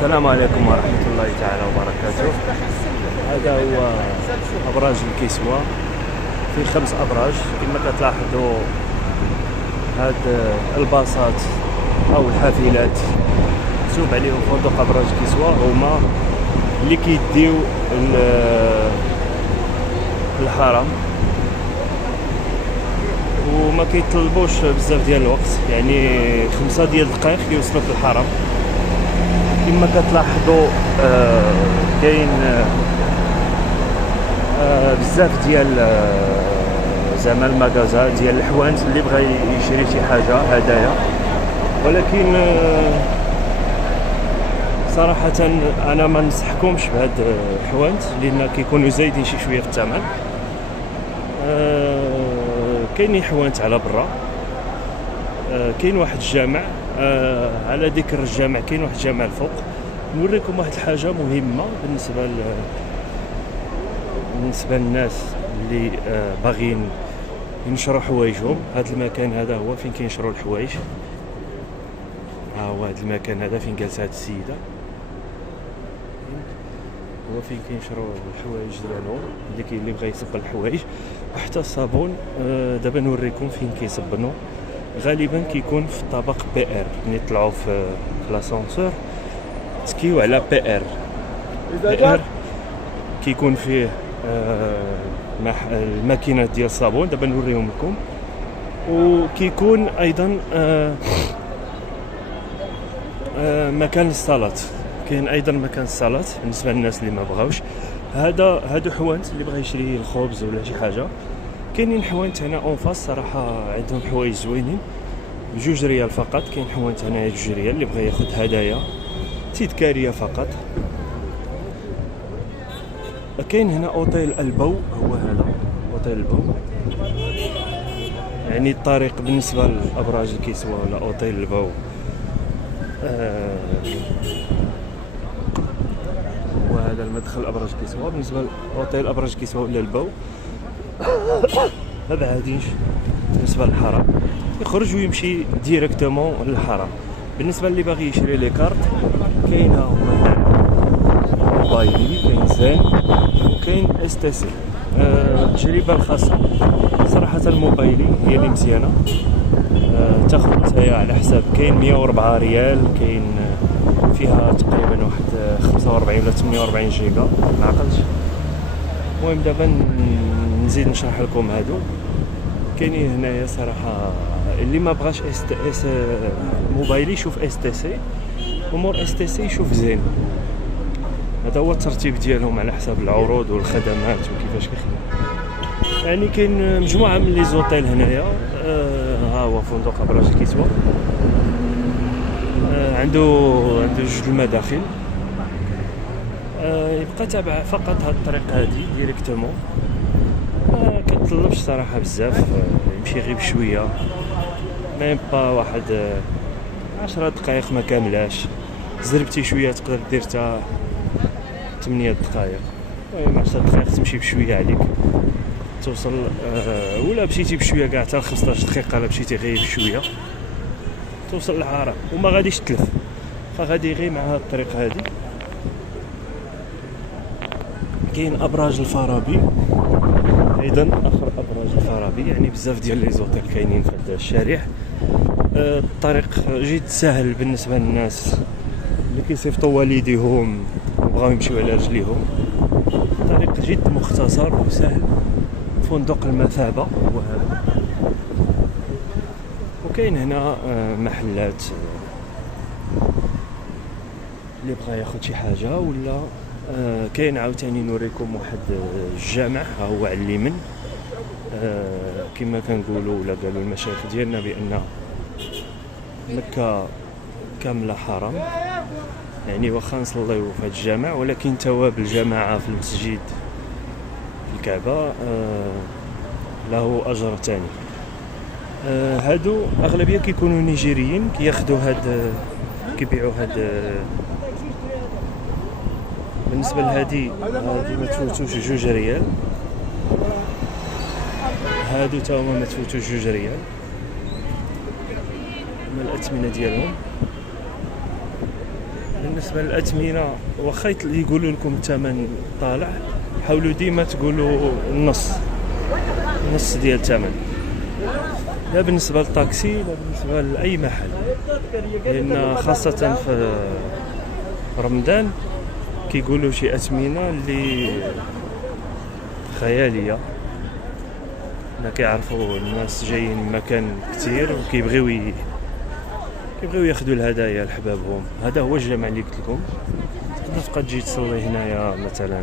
السلام عليكم ورحمة الله تعالى وبركاته. هذا هو أبراج الكسوة، في 5 أبراج كما كتلاحظوا. هاد الباصات أو الحافلات مكتوب عليهم فندق أبراج كسوة، هما اللي كيديو الحرم وما كيطلبوش بزاف ديال الوقت، يعني 5 ديال الدقائق كيوصلوا في الحرم. كما كتلاحظوا كاين بزاف ديال زعما المغازا ديال الحوانت اللي بغى يشري شي حاجه هدايا، ولكن صراحه انا ما ننصحكمش بهاد الحوانت لان كيكونوا زايدين شي شويه في الثمن. كاينين حوانت على برا، كاين واحد الجامع، على ذكر الجامع كاين واحد الجامع الفوق. نوريكم واحد الحاجه مهمه بالنسبه للناس اللي باغيين ينشروا حوايجهم. هذا المكان هذا هو فين كينشروا الحوايج. ها هو هذا المكان هذا فين جالسه هذه السيده، هو فين كينشروا الحوايج ديالهم اللي بغى يصب الحوايج وحتى الصابون. دابا نوريكم فين كيصبنوا. غالبا كيكون في الطابق بي ار، ملي طلعوا في لاسانسور تسكيو على بي ار كيكون فيه الماكينات ديال الصابون. دابا نوريهم لكم. وكيكون ايضا مكان الصلاة، كاين ايضا مكان الصلاة بالنسبه للناس اللي ما بغاوش. هادو حوانت اللي بغى يشري الخبز ولا شي حاجه. كاينين حوانت هنا اون فاس صراحه عندهم حوايج زوينين ب2 ريال فقط. كاين حوانت هنا 2 ريال اللي بغى ياخذ هدايا تذكاريه فقط. كاين هنا اوتيل البو، هو هذا اوتيل البو، يعني الطريق بالنسبه لابراج الكسوة ولا اوتيل البو. وهذا المدخل ابراج كسوة. بالنسبه لاوتيل ابراج كسوة ولا البو ما بعادينش بالنسبه للحرم، يخرج ويمشي ديريكتومون للحرم. بالنسبه اللي باغي يشري لي كارت، كاينه موبايلي، كاين زين، وكاين اس تي سي. التجربه الخاصه صراحه الموبايلي هي اللي مزيانه. تاخذ نتايا على حساب، كاين 104 ريال، كاين فيها تقريبا واحد 45 ولا 48 جيجا ما عقلتش. المهم دابا نزيد نشرح لكم هادو. كاينين هنايا صراحه اللي ما بغاش اس تي اس موبايلي يشوف اس تي سي، ومور اس تي سي يشوف زين. هذا هو الترتيب ديالهم على حساب العروض والخدمات وكيفاش كيخدم. يعني كاين مجموعه من لي زوطيل هنايا. ها هو فندق ابراج الكسوة، عنده 2 المداخل. يبقى تابع فقط هاد الطريق هادي ديريكتومون، ما كتطلبش صراحه بزاف. يمشي غير بشويه، ميم با واحد 10 دقائق ما كاملاش. زربتي شويه تقدر دير حتى 8 دقائق. المهم 10 دقائق تمشي بشويه عليك توصل. ولا مشيتي بشويه كاع حتى 15 دقيقه، لا مشيتي غير بشويه توصل للحرم وما غاديش تلف. فغادي غير مع هاد الطريق هادي. كاين ابراج الفارابي ايضا، اخر ابراج الفارابي، يعني بزاف ديال لي زوتيل كاينين في هذا الشارع. الطريق جد سهل بالنسبه للناس اللي كيصيفطوا والديهم وبغاو يمشيو على رجليهم. الطريق جد مختصر وسهل. فندق المثابه هو هذا. وكاين هنا محلات اللي بغى ياخذ شي حاجه ولا. كاين عاوتاني نوريكم واحد الجامع، ها هو على اليمين. كما كنقولوا ولا قالوا المشايخ ديالنا بان مكه كامله حرم، يعني واخا نصليو في هذا الجامع ولكن ثواب الجماعه في المسجد في الكعبه له اجر ثاني. هادو اغلبيه كيكونوا نيجيريين، كياخذوا هاد كيبيعوا هاد. بالنسبه لهادي ما تفوتوش 2 ريال. هادو تا هما ما تفوتوش 2 ريال. من الأثمنة ديالهم. بالنسبه للاثمنه واخا يقولوا لكم الثمن طالع، حاولوا ديما تقولوا النص ديال الثمن، لا بالنسبه للطاكسي لا بالنسبه لاي محل، لان خاصه في رمضان كيقولوا شي اثمنه اللي خياليه. لا كيعرفوا الناس جايين من مكان كثير وكيبغيو ياخذوا الهدايا لحبابهم. هذا هو الجمع اللي قلت لكم. تقدر تبقى تجي تصلي هنايا مثلا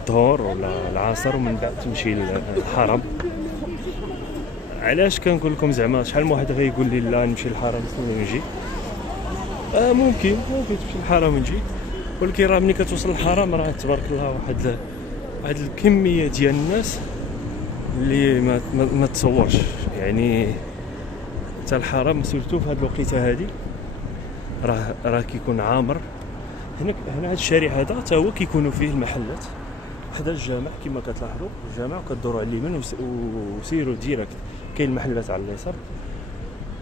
الظهر ولا العصر ومن بعد تمشي للحرم. علاش كنقول لكم زعما شحال من واحد غيقول لي لا نمشي للحرم نصلي ونجي؟ ممكن تمشي للحرم ونجي، ولكن راه ملي كتوصل للحرم راه تبارك الله واحد الكميه ديال الناس اللي ما تصورش. يعني حتى الحرم سورتو في هذه الوقيته هذه راه كيكون عامر. هنا هذا الشارع هذا حتى هو كيكونوا فيه المحلات حدا الجامع كما كتلاحظوا، الجامع وكدوروا على اليمين وسيروا ديريكت. كاين المحلات على اليسار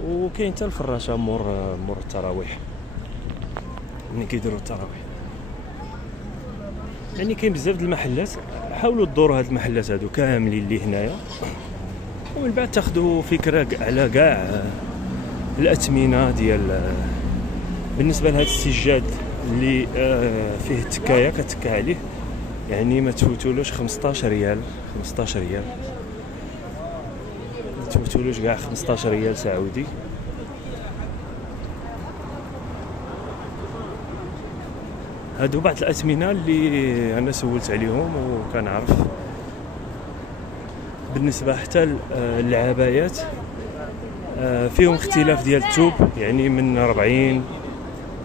وكاين حتى الفراشه مور التراويح ملي كيديروا التراويح. يعني كاين بزاف د المحلات. حاولوا تدوروا هاد المحلات هادو كاملين اللي هنايا، ومن بعد تاخذوا فكره على كاع الاثمنه ديال. بالنسبه لهذا السجاد اللي فيه التكايه كتكا عليه، يعني ما تفوتولوش 15 ريال ما تفوتولوش كاع 15 ريال سعودي. هادو بعض الاثمنه اللي انا سولت عليهم وكنعرف. بالنسبه حتى للعبايات فيهم اختلاف ديال الثوب، يعني من 40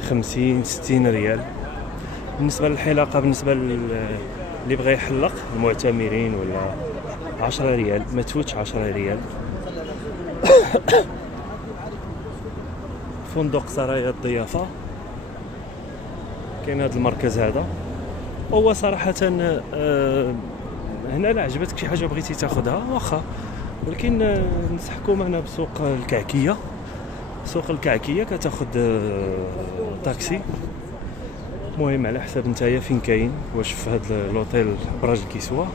50 60 ريال. بالنسبه للحلاقه، بالنسبه اللي بغى يحلق المعتمرين ولا 10 ريال، ما تفوتش 10 ريال. فندق سرايا الضيافه كاين هذا المركز هذا. هو صراحه هنا لا عجبتك شي حاجه بغيتي تاخذها واخا، ولكن نصحكم انا بسوق الكعكيه. سوق الكعكيه كتاخذ طاكسي، مهم على حسب نتايا فين كاين، واش في هذا لوطيل براج الكسوه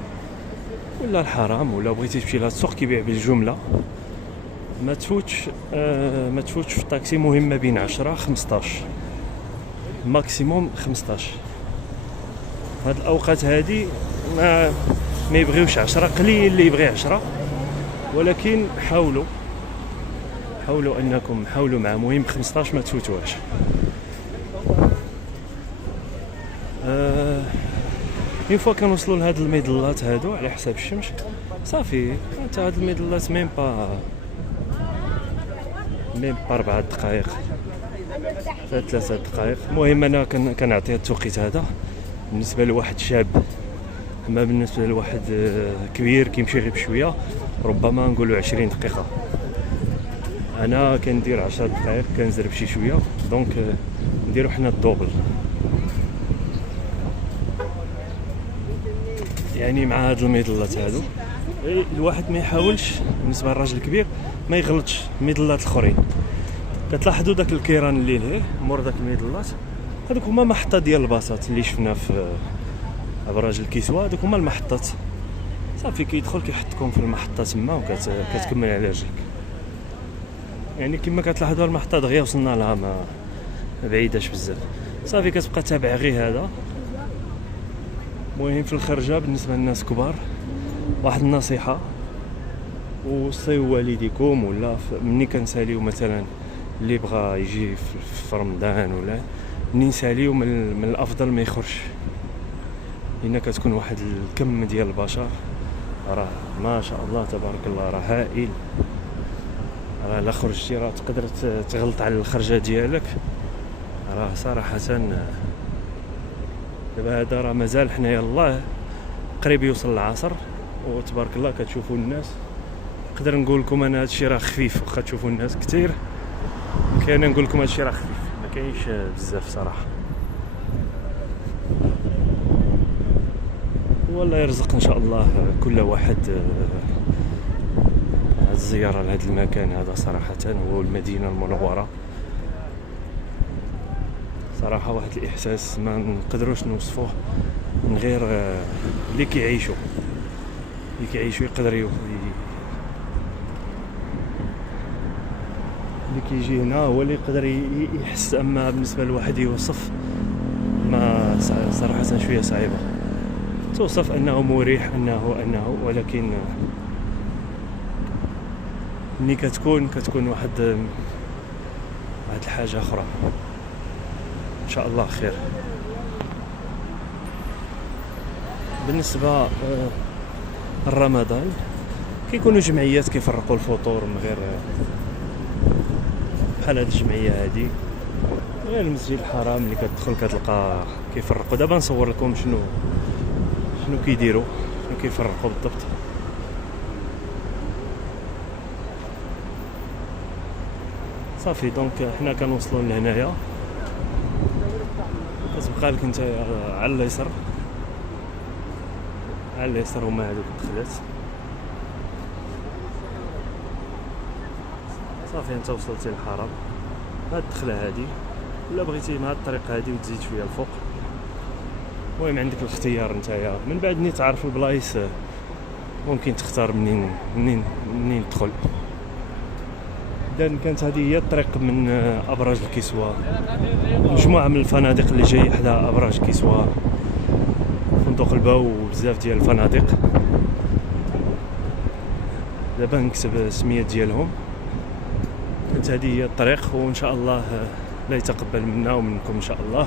ولا الحرام، ولا بغيتي تمشي لهاد السوق كيبيع بالجمله. ما تفوتش في الطاكسي، مهم ما بين 10 15 ماكسيموم 15. هاد الاوقات هادي ما يبغيوش 10، قليل اللي يبغي 10، ولكن حاولوا انكم حاولوا مع مهم 15 ما تفوتوهاش. اون فوا كنوصلوا لهاد الميضلات هادو على حساب الشمس صافي. حتى هاد الميضلات ميم با 4 دقائق 3 دقائق. المهم انا كنعطي التوقيت هذا بالنسبه لواحد شاب، اما بالنسبه لواحد كبير كيمشي غير بشويه ربما نقولوا 20 دقيقه. انا كندير 10 دقائق كنزرب شي شويه، دونك نديرو حنا الدوبل. يعني مع هاد الميضلات هادو الواحد ما يحاولش بالنسبه للراجل الكبير ما يغلطش الميضلات الاخرين. كتلاحظوا داك الكيران اللي لهيه مور داك الميضلات، هذوك هما محطه ديال الباصات اللي شفنا في ابراج الكسوه. هذوك هما المحطات صافي، كيدخل كيحطكم في المحطه تما وكتكمل على رجلك. يعني كما كتلاحظوا المحطه دغيا وصلنا لها، ما بعيداش بزاف. صافي كتبقى تابع غير هذا. المهم في الخرجه بالنسبه للناس كبار واحد النصيحه، وصيو والديكم ولا مني كنساليو مثلا اللي بغى يجي في رمضان ولا مني نساليو من الافضل ما يخرجش، لان كتكون واحد الكم ديال البشر راه ما شاء الله تبارك الله راه هائل. راه لا خرجتي راه تقدر تغلط على الخرجه ديالك. راه صراحه دابا هذا راه مازال حنايا الله قريب يوصل العصر، وتبارك الله كتشوفوا الناس. نقدر نقول لكم انا هادشي راه خفيف، واخا تشوفوا الناس كثير ولكن انا نقول لكم هادشي راه خفيف، ما كاينش بزاف صراحه. والله يرزق ان شاء الله كل واحد الزيارة لهذا المكان هذا صراحة، هو المدينة المنورة. صراحة واحد الإحساس ما نقدروش نوصفوه من غير اللي كيعيشوا يقدر اللي كيجي هنا هو اللي يقدر يحس. أما بالنسبة لواحد يوصف ما صراحة شوية صعيبة توصف أنه مريح أنه ولكن ملي كتكون واحد الحاجة أخرى. إن شاء الله خير. بالنسبة لرمضان كيكونوا جمعيات كيفرقوا الفطور من غير بحال هاد الجمعية هادي، غير المسجد الحرام اللي كتدخل كتلقى كيفرقوا. دابا نصور لكم شنو كيديروا، شنو كيفرقوا بالضبط. صافي دونك حنا كنوصلوا لهنايا. كتبقى لك انت على اليسار هما هادوك الدخلات. صافي انت وصلتي للحرم. هاد الدخله هادي ولا بغيتي مع الطريقه هادي وتزيد شويه الفوق، المهم عندك الاختيار نتايا. من بعد ني تعرف البلايص ممكن تختار منين تدخل. إذن كانت هذه هي الطريق من أبراج الكسوة، مجموعة من الفنادق اللي جاية حدا أبراج كسوة، فندق الباو وبزاف ديال الفنادق. دابا نكتب السميات ديالهم. كانت هذه هي الطريق، وإن شاء الله لا يتقبل منا ومنكم إن شاء الله.